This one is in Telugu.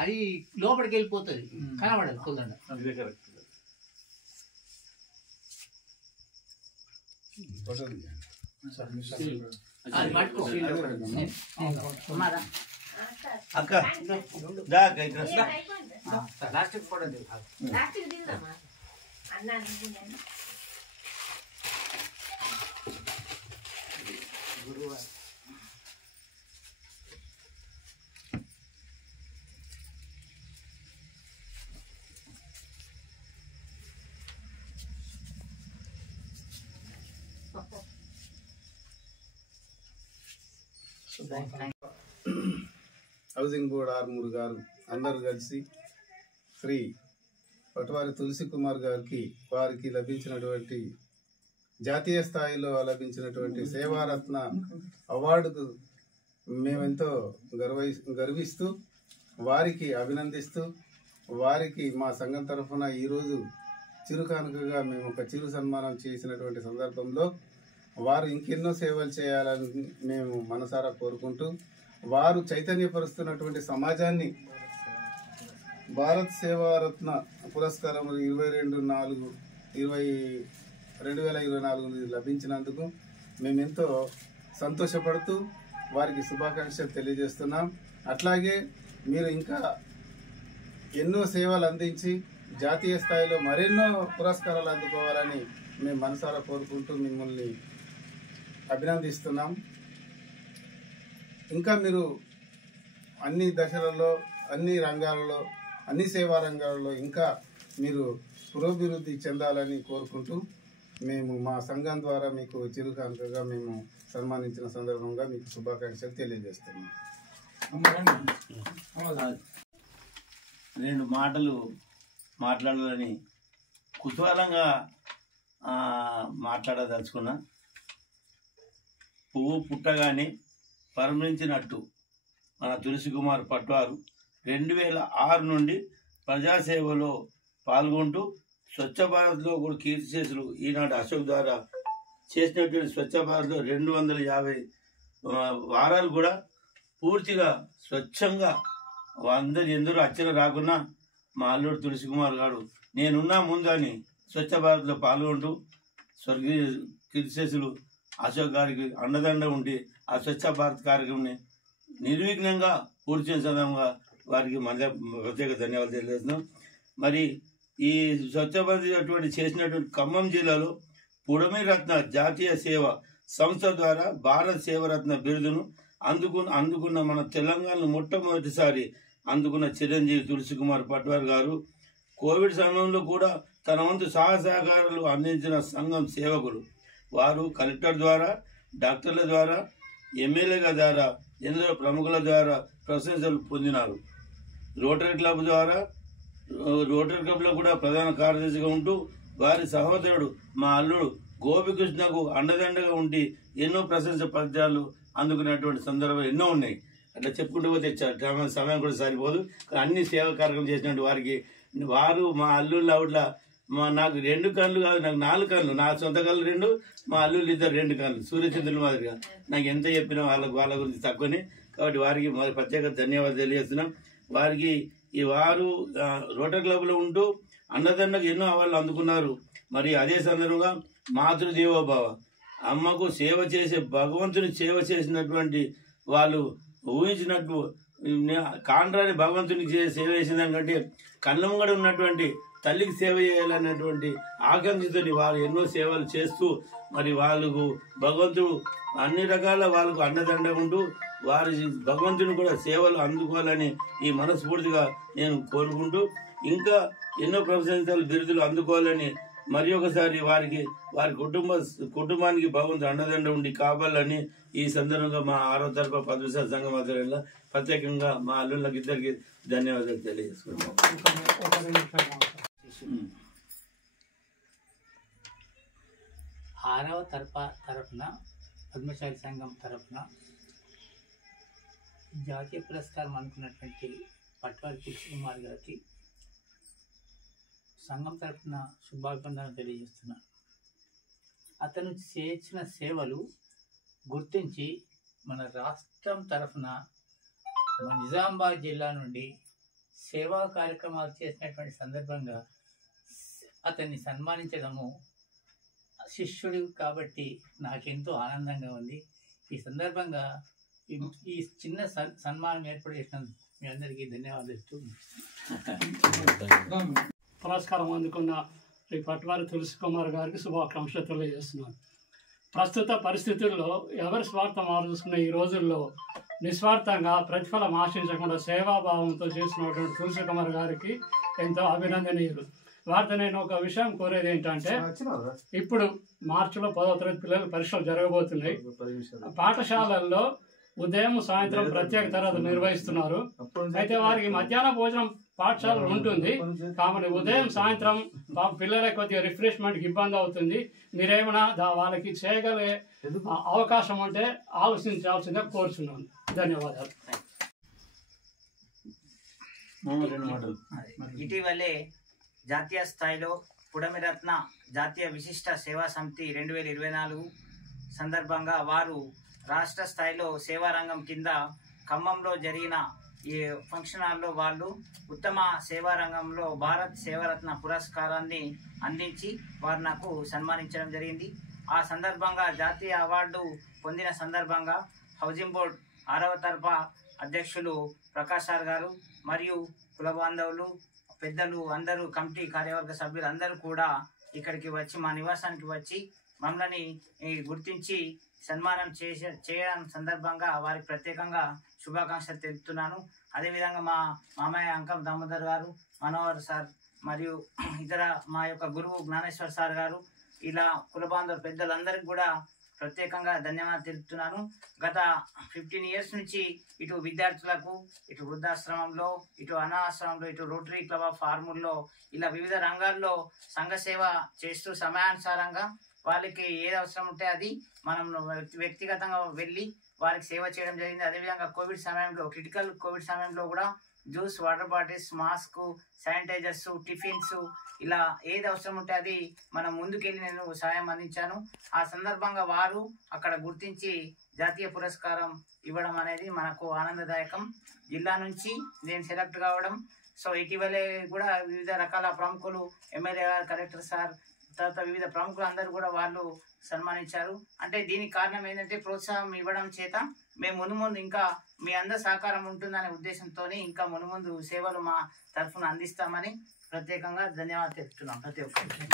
అది లోపలికి వెళ్ళిపోతుంది, కనబడదు కుల్దండ. అక్క plastic photo housing board Armoor గారు అందరూ కలిసి శ్రీ పటవారి తులసి కుమార్ గారికి వారికి లభించినటువంటి జాతీయ స్థాయిలో లభించినటువంటి సేవారత్న అవార్డుకు మేమెంతో గర్విస్తూ వారికి అభినందిస్తూ వారికి మా సంఘం తరఫున ఈరోజు చిరు కానుకగా మేము ఒక చిరు సన్మానం చేసినటువంటి సందర్భంలో వారు ఇంకెన్నో సేవలు చేయాలని మేము మనసారా కోరుకుంటూ వారు చైతన్యపరుస్తున్నటువంటి సమాజాన్ని భారత్ సేవారత్న పురస్కారం 2024 లభించినందుకు మేమెంతో సంతోషపడుతూ వారికి శుభాకాంక్షలు తెలియజేస్తున్నాం. అట్లాగే మీరు ఇంకా ఎన్నో సేవలు అందించి జాతీయ స్థాయిలో మరెన్నో పురస్కారాలు అందుకోవాలని మేము మనసారా కోరుకుంటూ మిమ్మల్ని అభినందిస్తున్నాం. ఇంకా మీరు అన్ని దశలలో, అన్ని రంగాలలో, అన్ని సేవా రంగాలలో ఇంకా మీరు పురోభివృద్ధి చెందాలని కోరుకుంటూ మేము మా సంఘం ద్వారా మీకు చిరు కానుకగా మేము సన్మానించిన సందర్భంగా మీకు శుభాకాంక్షలు తెలియజేస్తున్నాం. 2 మాటలు మాట్లాడాలని కుతూహలంగా మాట్లాడదలుచుకున్నా. పువ్వు పుట్టగానే పరిమళించినట్టు మన తులసి కుమార్ పట్వారు 2006 నుండి ప్రజాసేవలో పాల్గొంటూ స్వచ్ఛ భారత్లో కూడా కీర్తిశేషులు ఈనాడు అశోక్ ద్వారా చేసినటువంటి స్వచ్ఛ భారత్లో 250 వారాలు కూడా పూర్తిగా స్వచ్ఛంగా ఎందరూ అచ్చన రాకున్నా మా అల్లుడు తులసి కుమార్ గారు నేనున్నా ముందని స్వచ్ఛ భారత్లో పాల్గొంటూ స్వర్గీయ కీర్తిశేషులు అశోక్ గారికి అండదండ ఉండి ఆ స్వచ్ఛ భారత్ కార్యక్రమాన్ని నిర్విఘ్నంగా పూర్తి చేసేందుగా వారికి ప్రత్యేక ధన్యవాదాలు తెలియజేస్తున్నాం. మరి ఈ స్వచ్ఛ భారత్ అటువంటి చేసినటువంటి ఖమ్మం జిల్లాలో పుడమి రత్న జాతీయ సేవ సంస్థ ద్వారా భారత్ సేవరత్న బిరుదును అందుకున్న మన తెలంగాణలో మొట్టమొదటిసారి అందుకున్న చిరంజీవి తులసి కుమార్ పట్వార్ గారు కోవిడ్ సమయంలో కూడా తన వంతు సహకారాలు అందించిన సంఘం సేవకులు. వారు కలెక్టర్ ద్వారా, డాక్టర్ల ద్వారా, ఎమ్మెల్యేల ద్వారా, ఎందరో ప్రముఖుల ద్వారా ప్రశంసలు పొందినారు. రోటరీ క్లబ్లో కూడా ప్రధాన కార్యదర్శిగా ఉంటూ వారి సహోదరుడు మా అల్లుడు గోపికృష్ణకు అండదండగా ఉండి ఎన్నో ప్రశంస పత్రాలు అందుకునేటువంటి సందర్భాలు ఎన్నో ఉన్నాయి. అట్లా చెప్పుకుంటూ పోతే సమయం కూడా సరిపోదు. అన్ని సేవా కార్యక్రమం చేసినటువంటి వారికి వారు మా అల్లుళ్ళు అవుట్లా నాకు 2 కళ్ళు కాదు, నాకు 4 కళ్ళు, నా సొంత కళ్ళు 2, మా అల్లుళ్ళు 2 కళ్ళు, సూర్యచంద్రుల మాదిరిగా. నాకు ఎంత చెప్పినా వాళ్ళ గురించి తక్కువని. కాబట్టి వారికి ప్రత్యేక ధన్యవాదాలు తెలియజేస్తున్నాం. వారికి వారు రోటరీ క్లబ్లో ఉంటూ అన్నదండకు ఎన్నో అవార్డులు అందుకున్నారు. మరి అదే సందర్భంగా మాతృదేవోభావ అమ్మకు సేవ చేసే భగవంతుని సేవ చేసినటువంటి వాళ్ళు ఊహించినట్టు కాండ్రాని భగవంతునికి సేవ చేసిన దానికంటే కళ్ళముంగడ ఉన్నటువంటి తల్లికి సేవ చేయాలన్నటువంటి ఆకాంక్షతో వారు ఎన్నో సేవలు చేస్తూ మరి వాళ్ళకు భగవంతుడు అన్ని రకాల వాళ్ళకు అండదండ ఉంటూ వారి భగవంతుని కూడా సేవలు అందుకోవాలని ఈ మనస్ఫూర్తిగా నేను కోరుకుంటూ ఇంకా ఎన్నో ప్రశంసలు బిరుదులు అందుకోవాలని మరి ఒకసారి వారి కుటుంబానికి భగవంతుడు అండదండ ఉండి కావాలని ఈ సందర్భంగా మా 6వ తరఫు పద్మశాల సంఘం ఆధ్వర్యంలో ప్రత్యేకంగా మా అల్లుళ్ళకి ఇద్దరికి ధన్యవాదాలు తెలియజేసుకున్నాం. 6వ తరఫున పద్మశాలి సంఘం తరఫున జాతీయ పురస్కారం అనుకున్నటువంటి పట్వారి తులసి కుమార్ గారికి సంఘం తరఫున శుభాకాంక్షలు తెలియజేస్తున్నాను. అతను చేసిన సేవలు గుర్తించి మన రాష్ట్రం తరఫున మన నిజామాబాద్ జిల్లా నుండి సేవా కార్యక్రమాలు చేసినటువంటి సందర్భంగా అతన్ని సన్మానించడము శిష్యుడు కాబట్టి నాకెంతో ఆనందంగా ఉంది. ఈ సందర్భంగా ఈ చిన్న సన్మానం ఏర్పాటు చేసినందుకు మీ అందరికీ ధన్యవాదాలు. పురస్కారం అందుకున్న శ్రీ పట్వారి తులసి కుమార్ గారికి శుభాకాంక్షలు తెలియజేస్తున్నాను. ప్రస్తుత పరిస్థితుల్లో ఎవరి స్వార్థం ఆలోచుకున్న ఈ రోజుల్లో నిస్వార్థంగా ప్రతిఫలం ఆశించకుండా సేవాభావంతో చేసినటువంటి తులసి కుమార్ గారికి ఎంతో అభినందనీయులు. వారితో నేను ఒక విషయం కోరేది ఏంటంటే, ఇప్పుడు మార్చిలో 10వ తరగతి పిల్లలు పరీక్షలు జరగబోతున్నాయి. పాఠశాలల్లో ఉదయం సాయంత్రం ప్రత్యేక తరగతులు నిర్వహిస్తున్నారు. అయితే వారికి మధ్యాహ్న భోజనం పాఠశాల ఉంటుంది కాబట్టి ఉదయం సాయంత్రం పిల్లలకి కొద్దిగా రిఫ్రెష్మెంట్కి ఇబ్బంది అవుతుంది. మీరేమైనా వాళ్ళకి చేయగలిగే అవకాశం ఉంటే ఆలోచించాల్సిందే కోరుచున్నాను. ధన్యవాదాలు. ఇటీవలే జాతీయ స్థాయిలో పుడమిరత్న జాతీయ విశిష్ట సేవా సమితి 2024 సందర్భంగా వారు రాష్ట్ర స్థాయిలో సేవారంగం కింద ఖమ్మంలో జరిగిన ఈ ఫంక్షన్ హాల్లో వాళ్ళు ఉత్తమ సేవారంగంలో భారత్ సేవారత్న పురస్కారాన్ని అందించి వారు నాకు సన్మానించడం జరిగింది. ఆ సందర్భంగా జాతీయ అవార్డు పొందిన సందర్భంగా హౌసింగ్ బోర్డ్ 6వ తరఫా అధ్యక్షులు ప్రకాష్ సార్ గారు మరియు కుల బాంధవులు పెద్దలు అందరూ కమిటీ కార్యవర్గ సభ్యులు అందరూ కూడా ఇక్కడికి వచ్చి మా నివాసానికి వచ్చి మమ్మల్ని గుర్తించి సన్మానం చేయడం సందర్భంగా వారికి ప్రత్యేకంగా శుభాకాంక్షలు తెలుపుతున్నాను. అదేవిధంగా మా మామయ్య అంకం దామోదర్ గారు, మనోహర్ సార్ మరియు ఇతర మా యొక్క గురువు జ్ఞానేశ్వర్ సార్ గారు, ఇలా కులబాంధవ పెద్దలందరికీ కూడా ప్రత్యేకంగా ధన్యవాదాలు తెలుపుతున్నాను. గత 15 ఇయర్స్ నుంచి ఇటు విద్యార్థులకు, ఇటు వృద్ధాశ్రమంలో, ఇటు అనాశ్రమంలో, ఇటు రోటరీ క్లబ్ ఆఫ్ ఆర్మూర్లో ఇలా వివిధ రంగాల్లో సంఘ సేవ చేస్తూ సమయానుసారంగా వాళ్ళకి ఏది అవసరం ఉంటే అది మనం వ్యక్తిగతంగా వెళ్ళి వారికి సేవ చేయడం జరిగింది. అదేవిధంగా కోవిడ్ సమయంలో, క్రిటికల్ కోవిడ్ సమయంలో కూడా juice, water bottles, mask, sanitizers, tiffins ఇలా ఏది అవసరం ఉంటే అది మనం ముందుకెళ్ళి నేను సహాయం అందించాను. ఆ సందర్భంగా వారు అక్కడ గుర్తించి జాతీయ పురస్కారం ఇవ్వడం అనేది మనకు ఆనందదాయకం. జిల్లా నుంచి నేను సెలెక్ట్ కావడం, సో ఇటీవలే కూడా వివిధ రకాల ప్రముఖులు, ఎమ్మెల్యే గారు, కలెక్టర్ సార్, తర్వాత వివిధ ప్రముఖులు అందరూ కూడా వాళ్ళు సన్మానించారు. అంటే దీనికి కారణం ఏంటంటే ప్రోత్సాహం ఇవ్వడం చేత మేము ముందు ఇంకా మీ అందరి సహకారం ఉంటుందనే ఉద్దేశంతో ఇంకా ముందు సేవలు మా తరఫున అందిస్తామని ప్రత్యేకంగా ధన్యవాదాలు తెలుపుతున్నాం ప్రతి ఒక్కరికి.